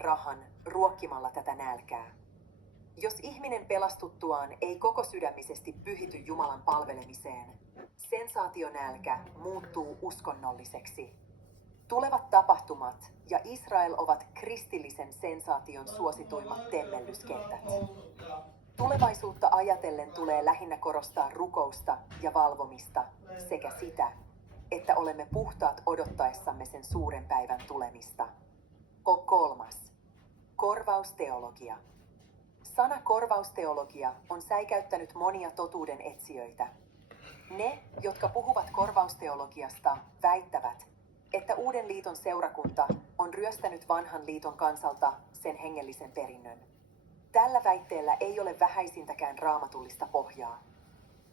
pelkän rahan ruokkimalla tätä nälkää. Jos ihminen pelastuttuaan ei koko sydämisesti pyhity Jumalan palvelemiseen, sensaationälkä muuttuu uskonnolliseksi. Tulevat tapahtumat ja Israel ovat kristillisen sensaation suosituimmat temmellyskentät. Tulevaisuutta ajatellen tulee lähinnä korostaa rukousta ja valvomista sekä sitä, että olemme puhtaat odottaessamme sen suuren päivän tulemista. 3. Korvausteologia. Sana korvausteologia on säikäyttänyt monia totuuden etsijöitä. Ne, jotka puhuvat korvausteologiasta, väittävät, että Uuden liiton seurakunta on ryöstänyt vanhan liiton kansalta sen hengellisen perinnön. Tällä väitteellä ei ole vähäisintäkään raamatullista pohjaa.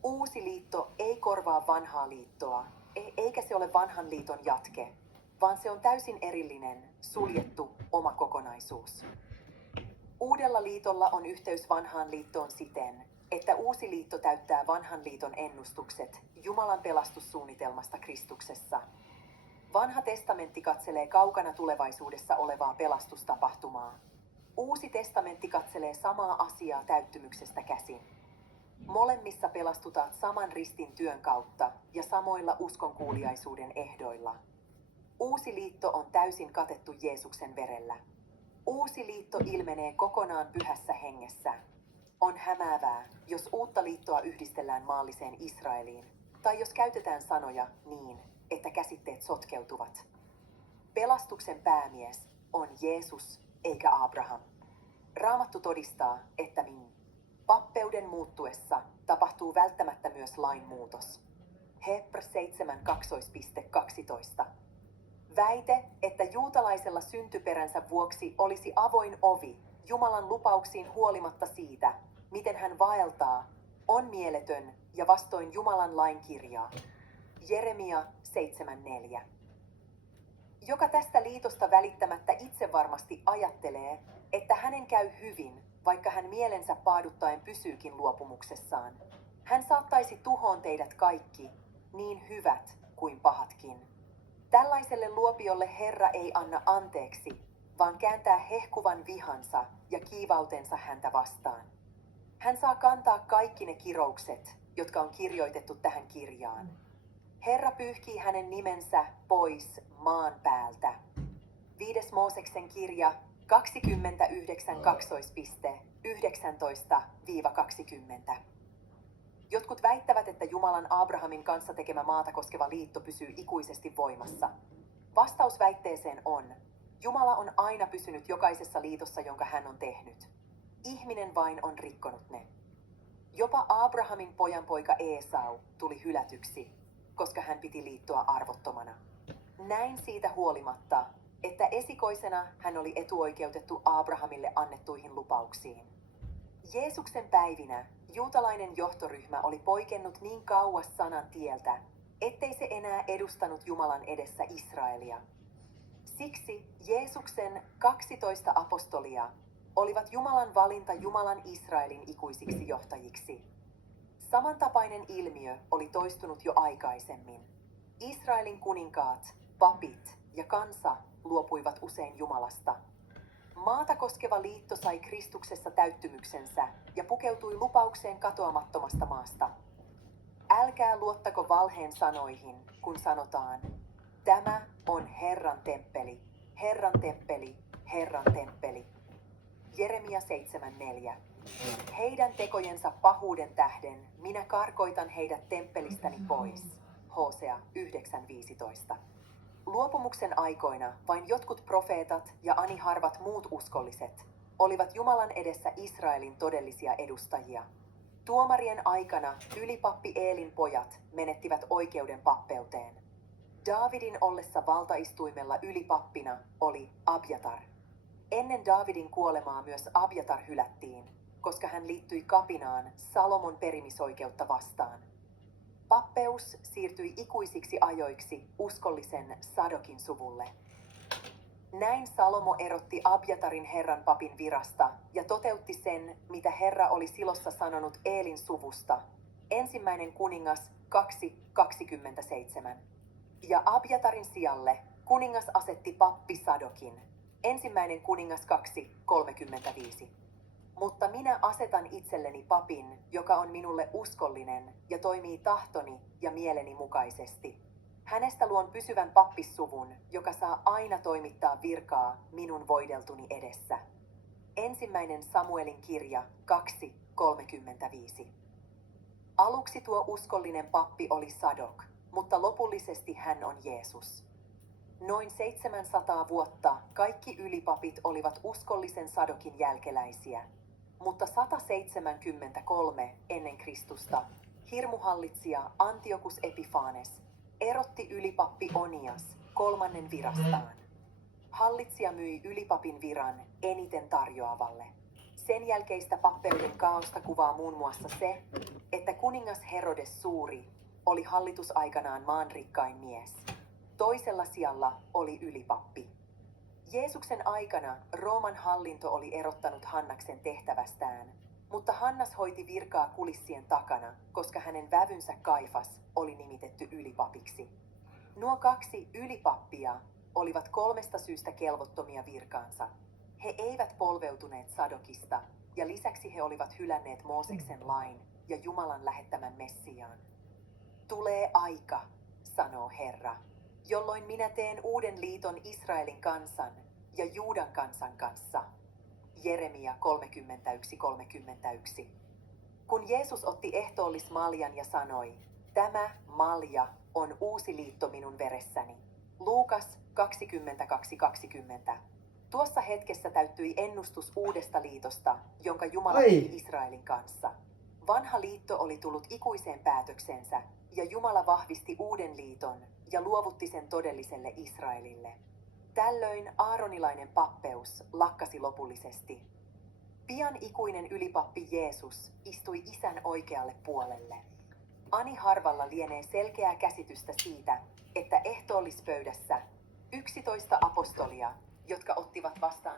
Uusi liitto ei korvaa vanhaa liittoa, eikä se ole vanhan liiton jatke, vaan se on täysin erillinen, suljettu oma kokonaisuus. Uudella liitolla on yhteys vanhaan liittoon siten, että uusi liitto täyttää vanhan liiton ennustukset Jumalan pelastussuunnitelmasta Kristuksessa. Vanha testamentti katselee kaukana tulevaisuudessa olevaa pelastustapahtumaa. Uusi testamentti katselee samaa asiaa täyttymyksestä käsin. Molemmissa pelastutaan saman ristin työn kautta ja samoilla uskonkuuliaisuuden ehdoilla. Uusi liitto on täysin katettu Jeesuksen verellä. Uusi liitto ilmenee kokonaan pyhässä hengessä. On hämäävää, jos uutta liittoa yhdistellään maalliseen Israeliin, tai jos käytetään sanoja niin, että käsitteet sotkeutuvat. Pelastuksen päämies on Jeesus eikä Abraham. Raamattu todistaa, että pappeuden muuttuessa tapahtuu välttämättä myös lain muutos. Hebr 7:12. Väite, että juutalaisella syntyperänsä vuoksi olisi avoin ovi Jumalan lupauksiin huolimatta siitä, miten hän vaeltaa, on mieletön ja vastoin Jumalan lain kirjaa. Jeremia 7:4. Joka tästä liitosta välittämättä itse varmasti ajattelee, että hänen käy hyvin, vaikka hän mielensä paaduttaen pysyykin luopumuksessaan. Hän saattaisi tuhoon teidät kaikki, niin hyvät kuin pahatkin. Tällaiselle luopiolle Herra ei anna anteeksi, vaan kääntää hehkuvan vihansa ja kiivautensa häntä vastaan. Hän saa kantaa kaikki ne kiroukset, jotka on kirjoitettu tähän kirjaan. Herra pyyhkii hänen nimensä pois maan päältä. 5. Mooseksen kirja 29:19-20. Jotkut väittävät, että Jumalan Abrahamin kanssa tekemä maata koskeva liitto pysyy ikuisesti voimassa. Vastaus väitteeseen on, Jumala on aina pysynyt jokaisessa liitossa, jonka hän on tehnyt. Ihminen vain on rikkonut ne. Jopa Abrahamin pojanpoika Esau tuli hylätyksi, koska hän piti liittoa arvottomana. Näin siitä huolimatta, että esikoisena hän oli etuoikeutettu Abrahamille annettuihin lupauksiin. Jeesuksen päivinä juutalainen johtoryhmä oli poikennut niin kauas sanan tieltä, ettei se enää edustanut Jumalan edessä Israelia. Siksi Jeesuksen 12 apostolia olivat Jumalan valinta Jumalan Israelin ikuisiksi johtajiksi. Samantapainen ilmiö oli toistunut jo aikaisemmin. Israelin kuninkaat, papit ja kansa luopuivat usein Jumalasta. Maata koskeva liitto sai Kristuksessa täyttymyksensä ja pukeutui lupaukseen katoamattomasta maasta. Älkää luottako valheen sanoihin, kun sanotaan, tämä on Herran temppeli, Herran temppeli, Herran temppeli. Jeremia 7:4. Heidän tekojensa pahuuden tähden minä karkoitan heidät temppelistäni pois. Hosea 9:15. Luopumuksen aikoina vain jotkut profeetat ja ani harvat muut uskolliset olivat Jumalan edessä Israelin todellisia edustajia. Tuomarien aikana ylipappi Eelin pojat menettivät oikeuden pappeuteen. Daavidin ollessa valtaistuimella ylipappina oli Abjatar. Ennen Daavidin kuolemaa myös Abjatar hylättiin, koska hän liittyi kapinaan Salomon perimisoikeutta vastaan. Pappeus siirtyi ikuisiksi ajoiksi uskollisen Sadokin suvulle. Näin Salomo erotti Abjatarin Herran papin virasta ja toteutti sen, mitä Herra oli Silossa sanonut Eelin suvusta. 1. kuningas 2:27. Ja Abjatarin sijalle kuningas asetti pappi Sadokin. Ensimmäinen kuningas 2:35. Mutta minä asetan itselleni papin, joka on minulle uskollinen ja toimii tahtoni ja mieleni mukaisesti. Hänestä luon pysyvän pappissuvun, joka saa aina toimittaa virkaa minun voideltuni edessä. Ensimmäinen Samuelin kirja 2:35. Aluksi tuo uskollinen pappi oli Sadok, mutta lopullisesti hän on Jeesus. Noin 700 vuotta kaikki ylipapit olivat uskollisen Sadokin jälkeläisiä, mutta 173 ennen Kristusta hirmuhallitsija Antiochus Epiphanes erotti ylipappi Onias kolmannen virastaan. Hallitsija myi ylipapin viran eniten tarjoavalle. Sen jälkeistä pappeuden kaaosta kuvaa muun muassa se, että kuningas Herodes Suuri oli hallitusaikanaan maan rikkain mies. Toisella sijalla oli ylipappi. Jeesuksen aikana Rooman hallinto oli erottanut Hannaksen tehtävästään, mutta Hannas hoiti virkaa kulissien takana, koska hänen vävynsä Kaifas oli nimitetty ylipapiksi. Nuo kaksi ylipappia olivat kolmesta syystä kelvottomia virkaansa. He eivät polveutuneet Sadokista, ja lisäksi he olivat hylänneet Mooseksen lain ja Jumalan lähettämän Messiaan. Tulee aika, sanoo Herra, jolloin minä teen uuden liiton Israelin kansan ja Juudan kansan kanssa. Jeremia 31:31. Kun Jeesus otti ehtoollismaljan ja sanoi, tämä malja on uusi liitto minun veressäni. Luukas 22:20. Tuossa hetkessä täyttyi ennustus uudesta liitosta, jonka Jumala teki Israelin kanssa. Vanha liitto oli tullut ikuiseen päätöksensä, ja Jumala vahvisti uuden liiton ja luovutti sen todelliselle Israelille. Tällöin aaronilainen pappeus lakkasi lopullisesti. Pian ikuinen ylipappi Jeesus istui Isän oikealle puolelle. Ani harvalla lienee selkeää käsitystä siitä, että ehtoollispöydässä 11 apostolia, jotka ottivat vastaan